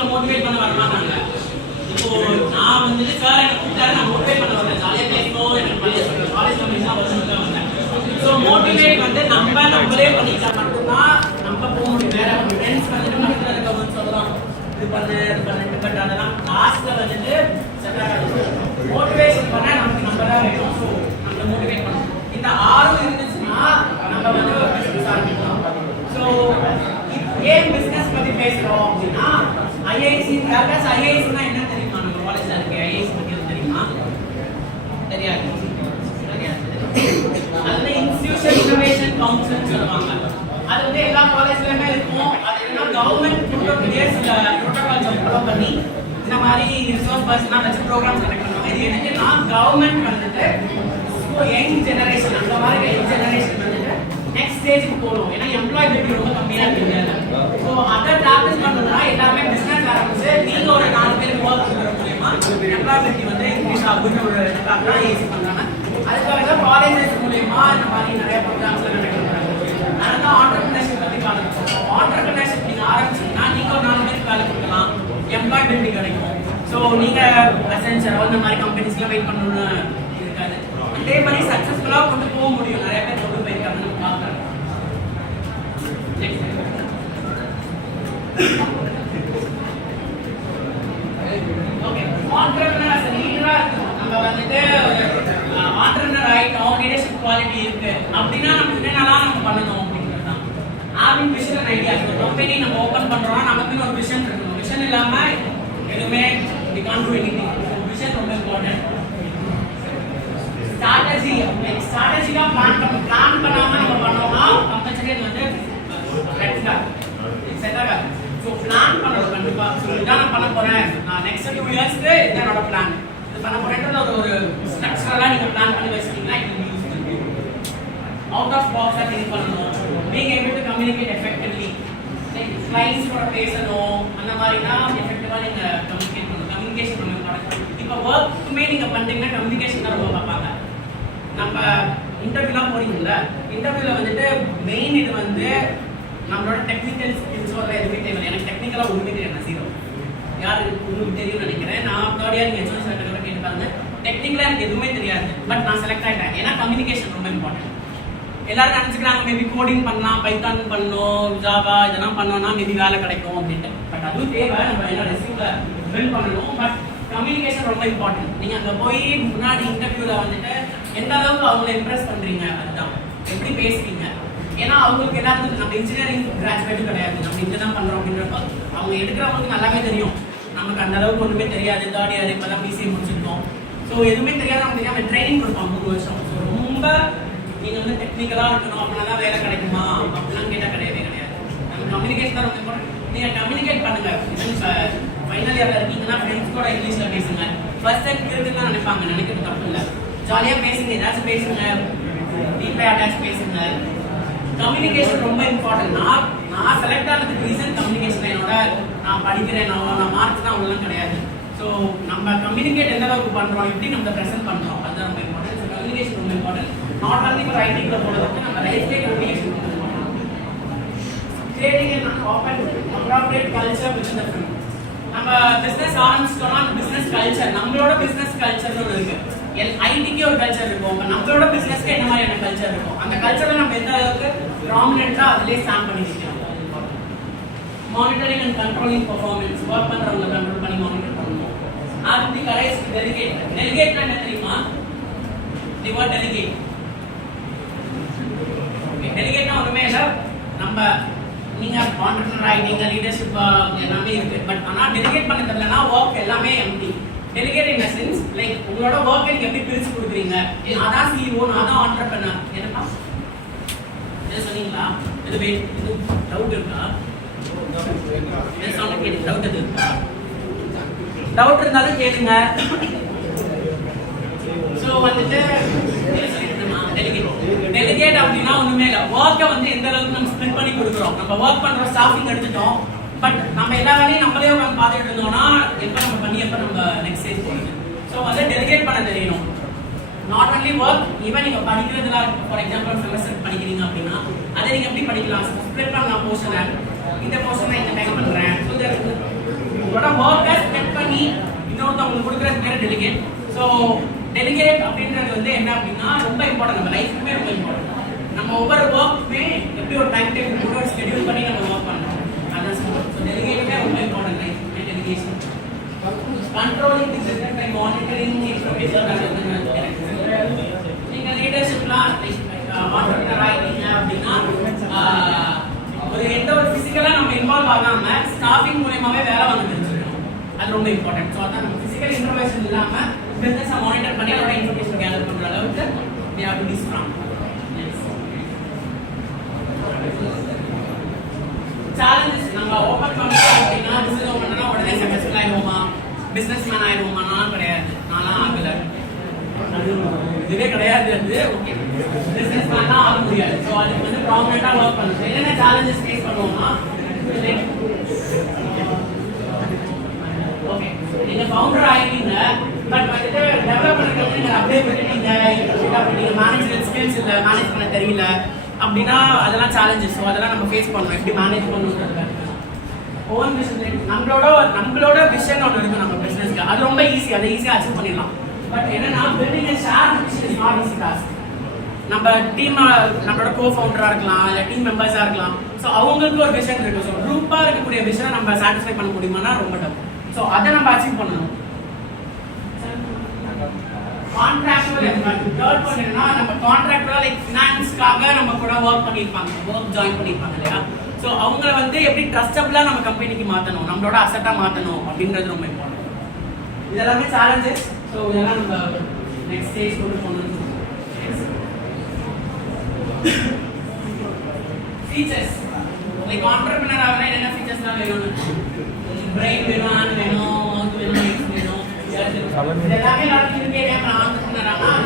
உங்களை மோட்டிவேட் பண்ண வரமாட்டாங்க. இப்போ நான் வந்துட்டு சார் எனக்கு கூப்பிட்டாரு, நான் மோட்டிவேட் பண்ண வரல, ஜாலியாக பேசணும், எனக்கு காலேஜ் கம்பெனி தான் வருஷம் தான் வந்தேன். ஸோ மோட்டிவேட் வந்து நம்மளே பண்ணிட்டா மட்டும்தான் நம்ம போக முடியும். வேற ஃப்ரெண்ட்ஸ் வந்துட்டு மனசில் இருக்கவங்க சொல்லலாம் இது பண்ணு பட் அதெல்லாம் லாஸ்ட்ல வந்துட்டு மோட்டிவேஷன் பண்ண நமக்கு நம்ம தான் வேணும். ஸோ நம்மளை மோட்டிவேட் பண்ணணும். இந்த ஆர்வம் இருந்துச்சுன்னா நம்ம வந்து பிஸ்னஸ் ஆரம்பிக்கலாம். ஸோ ஏன் பிஸ்னஸ் பற்றி பேசுகிறோம் அப்படின்னா ஐஐசி ஐஐசினா என்ன தெரியுமா? நம்ம காலேஜில் இருக்கு ஐஐசி பற்றி தெரியுமா? தெரியாது. அதுல இன்ஸ்டிடியூஷன் இன்னோவேஷன் கவுன்சில் சொல்லுவாங்க. அது வந்து எல்லா காலேஜ்லயுமே இருக்கும். அது என்ன கவர்மெண்ட் ப்ரோட்டோகால்ஸ் ஃபாலோ பண்ணி இந்த மாதிரி ரிசோர்ஸ் பர்சனா வச்சு ப்ரோக்ராம்ஸ் கனெக்ட் பண்ணுவாங்க. இது எதுக்குன்னா கவர்மெண்ட் வந்துட்டு யங் ஜெனரேஷன் அந்த மாதிரி யங் ஜெனரேஷன் வந்துட்டு நெக்ஸ்ட் ஸ்டேஜுக்கு போகணும். ஏன்னா எம்ப்ளாய்மெண்ட் ரொம்ப கம்மியா இருக்கு. ஸோ அதை ப்ராக்டிஸ் பண்ணணும்னா எல்லாருமே பிசினஸ் ஆரம்பிச்சு நீங்க ஒரு 4 பேருக்கு ஒர்க் பண்ணுற மூலயமா எம்ப்ளாய்மெண்ட் வந்து இன்க்ரீஸ் ஆகுன்னு ஒரு தான் ஏசி பண்றாங்க. அதுக்காக தான் காலேஜஸ் மூலயமா இந்த மாதிரி நிறைய ப்ரோக்ராம்ஸ் கனெக்ட் பண்றாங்க. அதனால ஆண்டர்பிரினர்ஷிப் பத்தி பார்க்கணும். ஆண்டர்பிரினர்ஷிப் நீங்க ஆரம்பிச்சீங்கன்னா நீங்க ஒரு 4 பேருக்கு வேலை கொடுக்கலாம், எம்ப்ளாய்மெண்ட் கிடைக்கும். ஸோ நீங்க அசென்சரோ இந்த மாதிரி கம்பெனிஸ்லாம் வெயிட் பண்ணணும்னு இருக்காது. அதே மாதிரி சக்சஸ்ஃபுல்லா கொண்டு போக முடியும். நிறைய பேர் கொண்டு போயிருக்காங்க நம்ம பார்க்கலாம். ஓகே, ஆண்டர்பிரினர் as a லீடரா இருக்கணும். நம்ம வந்துட்டு ஆண்டர்பிரினர் ஆயிட்டோம், லீடர்ஷிப் குவாலிட்டி இருக்கு அப்படின்னா நம்ம என்னென்னலாம் நம்ம பண்ணணும் அப்படிங்கிறது தான். Having vision and idea. Company நம்ம ஓபன் பண்றோம்னா நமக்கு ஒரு விஷன் இருக்கணும். விஷன் இல்லாம எதுவுமே we can't do anything. Vision ரொம்ப இம்பார்ட்டன்ட். ஸ்ட்ராட்டஜிக்கா பிளான் பண்ணாம நம்ம பண்ணோம்னா கம்பெனி வந்து கரெக்ட்டா செட்டாக. ஸோ பிளான் பண்ணணும் கண்டிப்பா. ஸோ இதான் நான் பண்ண போறேன், நான் நெக்ஸ்ட் 2 இயர்ஸ்க்கு இதான் என்னோட பிளான், இது பண்ண போறேன்றது ஒரு ஸ்ட்ரக்சரலா நீங்க பிளான் பண்ணி வச்சிட்டீங்கன்னா இது யூஸ் அவுட் ஆஃப் பாக்ஸா திங்க் பண்ணணும். being able to communicate effectively, like clients கூட பேசணும், அந்த மாதிரினா எஃபெக்டிவா நீங்க கம்யூனிகேட் பண்ணணும். கம்யூனிகேஷன் ரொம்ப இம்பார்ட்டன்ட். இப்போ ஒர்க்குமே நீங்க பண்றீங்கன்னா கம்யூனிகேஷன் தான் ரொம்ப பார்ப்பாங்க. நம்ம இன்டர்வியூலாம் போறீங்கல்ல, இன்டர்வியூல வந்துட்டு மெயின் இது வந்து நம்மளோட டெக்னிக்கல் ஸ்கில்ஸ் வர எதுவுமே தேவை. எனக்கு டெக்னிக்கலா ஒன்றுமே தெரியாது, ஜீரோ. யாரு உங்களுக்கு தெரியும்னு நினைக்கிறேன். நான் தேர்ட் இயர் நீங்க ஹெச்ஓடி சார் கூட கேட்டுப்பாங்க, டெக்னிக்கலா எனக்கு எதுவுமே தெரியாது, பட் நான் செலக்ட் ஆயிட்டேன். ஏன்னா கம்யூனிகேஷன் ரொம்ப இம்பார்ட்டன்ட். எல்லாரும் நினைச்சுக்கிறாங்க மேபி கோடிங் பண்ணலாம், பைத்தான் பண்ணணும், ஜாவா இதெல்லாம் பண்ணோம்னா மேபி வேலை கிடைக்கும் அப்படின்ட்டு. பட் அதுவும் தேவை, நம்ம என்ன ரெஸ்யூம்ல பில்ட் பண்ணணும். பட் கம்யூனிகேஷன் ரொம்ப இம்பார்ட்டன்ட். நீங்க அங்க போய் முன்னாடி இன்டர்வியூல வந்துட்டு எந்த அளவுக்கு அவங்களை இம்ப்ரெஸ் பண்றீங்க, அதுதான் எப்படி பேசுறீங்க. ஏன்னா அவங்களுக்கு எல்லாத்துக்கும் நம்ம இன்ஜினியரிங் கிராஜுவேட் கிடையாது, நம்ம இங்கே தான் பண்றோம் அப்படின்றப்ப அவங்க எடுக்கிறவங்களுக்கு நல்லாவே தெரியும் நமக்கு அந்த அளவுக்கு ஒன்றுமே தெரியாது. தேர்ட் இயர் இப்போ தான் பிசிஏ முடிச்சிருக்கோம். ஸோ எதுவுமே தெரியாது, அவங்க தெரியாம ட்ரைனிங் கொடுப்பாங்க 3 வருஷம். ஸோ ரொம்ப நீங்க வந்து டெக்னிக்கலா இருக்கணும், அப்படின்னா தான் வேலை கிடைக்குமா அப்படிலாம் கேட்டால் கிடையவே கிடையாது. நம்ம கம்யூனிகேஷன் தான் ரொம்ப இம்பார்ட்டன்ட். நீங்க கம்யூனிகேட் பண்ணுங்க. ஃபைனல் இயர்ல இருக்கீங்கன்னா ஃப்ரெண்ட்ஸ் கூட இங்கிலீஷ்ல பேசுங்க. ஃபர்ஸ்ட் டைம் இருக்குன்னு நினைப்பாங்க, நினைக்கிறது தப்பு இல்லை. ஜாலியா பேசுங்க, ஏதாச்சும் பேசுங்க, டீப்பா அட்டாச் பேசுங்க. கம்யூனிகேஷன் ரொம்ப இம்பார்ட்டன்ட். நான் செலக்ட் ஆனதுக்கு ரீசன் கம்யூனிகேஷன். என்னோட நான் படிக்கிறேன், நான் மார்க் தான் அவ்வளோலாம் கிடையாது. ஸோ நம்ம கம்யூனிகேட் எந்த அளவுக்கு பண்றோம், எப்படி நம்ம ப்ரெசென்ட் பண்றோம், அதுதான் ரொம்ப இம்பார்ட்டன்ட். ஸோ கம்யூனிகேஷன் ரொம்ப இம்பார்ட்டன்ட். நாட் ஒன்லி ஃபார் ஐடிக்குள்ள போகிறதுக்கு நம்ம லைஃப்லேயே கம்யூனிகேஷன் ரொம்ப important. Creating and open appropriate culture with the friend. நம்ம பிசினஸ் ஆரம்பிச்சிட்டோம்னா பிசினஸ் கல்ச்சர், நம்மளோட பிசினஸ் கல்ச்சர்னு ஒன்று இருக்கு. ஐடிக்கு ஒரு கல்ச்சர் இருக்கும், நம்மளோட பிசினஸ்க்கு என்ன மாதிரியான கல்ச்சர் இருக்கும், அந்த கல்ச்சரை நம்ம எந்த அளவுக்கு ப்ராமினென்ட்டா அதிலே ஸ்டாண்ட் பண்ணி நிற்கிறோம். Monitoring and controlling performance, work பண்றவங்க கண்ட்ரோல் பண்ணி மானிட்டர் பண்ணணும். ஆர்டி கரேஜ் டெலிகேட். டெலிகேட் என்ன தெரியுமா? தி வாட் டெலிகேட். டெலிகேட்னா ஒண்ணுமே இல்ல, நம்ம நீங்க ஆண்டர்பிரினர் ஆயிட்டீங்க, லீடர்ஷிப் எல்லாமே இருக்கு, பட் ஆனா டெலிகேட் பண்ண தெரியலனா ஒர்க் எல்லாமே empty. Delegate in sense like உங்களோட ஒர்க்கை நீங்க எப்படி பிரிச்சு கொடுக்குறீங்க. அதான் சிஇஓ, நான் தான் ஆண்டர்பிரினர். என்னப்பா என்ன சொன்னீங்களா? இது டவுட் இருக்கா? டவுட் இருந்தாலும் கேளுங்க. ஸோ வந்துட்டு டெலிகேட் அப்படின்னா ஒண்ணுமே இல்லை, ஒர்க்கை வந்து எந்த அளவுக்கு நம்ம ஸ்ப்ளிட் பண்ணி கொடுக்குறோம். நம்ம ஒர்க் பண்ற ஸ்டாஃபிங் எடுத்துட்டோம், பட் நம்ம எல்லா வேலையும் நம்மளே உட்காந்து பார்த்துட்டு இருந்தோம்னா எப்போ நம்ம பண்ணி எப்போ நம்ம நெக்ஸ்ட் ஸ்டேஜ் போகிறது. ஸோ வந்து டெலிகேட் பண்ண தெரியணும். நாட் ஒன்லி ஒர்க், ஈவன் நீங்க படிக்கிறதுல ஃபார் எக்ஸாம்பிள் செமஸ்டர் படிக்கிறீங்க அப்படின்னா அதை நீங்க எப்படி படிக்கலாம், ஸ்ப்ளிட் பண்ணலாம் போர்ஷனை. இந்த போர்ஷனை இந்த டைம் பண்றேன், ஸோ உங்களோட டெலிகேட் அப்படின்றது வந்து என்ன அப்படின்னா ரொம்ப இம்பார்ட்டன்ட், நம்ம லைஃப்க்குமே ரொம்ப இம்பார்ட்டன்ட். நம்ம ஒவ்வொரு ஒர்க்குமே எப்படி ஒரு டைம் டேபிள் ஒரு ஸ்கெடியூல் பண்ணி நம்ம ஒர்க் பண்ணணும். அதான் ஸோ டெலிகேட்டுமே ரொம்ப இம்பார்ட்டன்ட் லைஃப்க்குமே delegation. Controlling the system by monitoring information. நீங்க லீடர்ஷிப்லாம் ஆண்டர்பிரினர் ஆயிட்டீங்க அப்படின்னா ஒரு எந்த ஒரு பிசிக்கலா நம்ம இன்வால்வ் ஆகாம ஸ்டாஃபிங் மூலமாவே வேலை வாங்க தெரிஞ்சுக்கணும். அது ரொம்ப இம்பார்ட்டன்ட். ஸோ அதான் நம்ம பிசிக்கல் இன்ஃபர்மேஷன் இல்லாம பிசினஸ் மானிட்டர் பண்ணி அதோட இன்ஃபர்மேஷன் கேதர் பண்ற அளவுக்கு we have to be strong. Challenges நம்ம ஓபன் பண்ணோம் அப்படின்னா பிசினஸ் ஓபன் பண்ணா உடனே சக்சஸ்ஃபுல் ஆயிடுவோமா, பிசினஸ் மேன் ஆயிடுவோமா? நான் கிடையாது, நான்லாம் ஆகல, இதுவே கிடையாது. அது ஓகே, பிசினஸ் மேன்லாம் ஆக முடியாது. ஸோ அதுக்கு வந்து ப்ராமினெண்டா ஒர்க் பண்ணணும். என்னென்ன சேலஞ்சஸ் ஃபேஸ் பண்ணுவோம்னா, ஓகே நீங்க ஃபவுண்டர் ஆயிட்டீங்க, பட் வந்துட்டு டெவலப் பண்ணுறது நீங்கள் அப்படியே பண்ணிட்டீங்க, நீங்க மேனேஜ்மெண்ட் ஸ்கில்ஸ் இல்லை, மேனேஜ் பண்ண தெரியல அப்படின்னா அதெல்லாம் சேலஞ்சஸ். ஸோ அதெல்லாம் நம்ம ஃபேஸ் பண்ணணும், எப்படி மேனேஜ் பண்ணணுன்றது. ஓன் பிசினஸ் நம்மளோட விஷன் ஒன்று இருக்கும் நம்ம பிசினஸ்க்கு, அது ரொம்ப ஈஸி, அதை ஈஸியாக அச்சீவ் பண்ணிடலாம். பட் என்னன்னா building a shared vision is not easy task. நம்ம டீம் நம்மளோட கோ-ஃபவுண்டரா இருக்கலாம், இல்ல டீம் மெம்பர்ஸா இருக்கலாம். ஸோ அவங்களுக்கு ஒரு விஷன் இருக்கு. ஸோ குரூப்பா இருக்கக்கூடிய விஷனை நம்ம சாட்டிஸ்ஃபை பண்ண முடியுமானா ரொம்ப டஃப். ஸோ அதை நம்ம அச்சீவ் பண்ணணும். Contractual employment. தேர்ட் பாயிண்ட் என்னன்னா, நம்ம கான்ட்ராக்டரா லைக் ஃபினான்ஸ்க்காக நம்ம கூட ஒர்க் பண்ணிருப்பாங்க, ஒர்க் ஜாயின் பண்ணிருப்பாங்க இல்லையா? ஸோ அவங்கள வந்து எப்படி ட்ரஸ்டபிளா நம்ம கம்பெனிக்கு மாத்தணும், நம்மளோட அசெட்டா மாத்தணும் அப்படின்றது ரொம்ப இம்பார்ட்டன்ட். இதெல்லாமே சேலஞ்சஸ். ஸோ இதெல்லாம் நம்ம நெக்ஸ்ட் ஸ்டேஜ் கொண்டு போகணும். ஃபீச்சர்ஸ் லைக் ஆண்டர்பிரினர் ஆகனா என்னென்ன ஃபீச்சர்ஸ்லாம் வேணும்? பிரெயின் வேணும், ஹேண்ட் வேணும், மவுத் வேணும், லெக்ஸ் வேணும். இதெல்லாமே நான் ஆண்டர்பிரினர் ஆகனா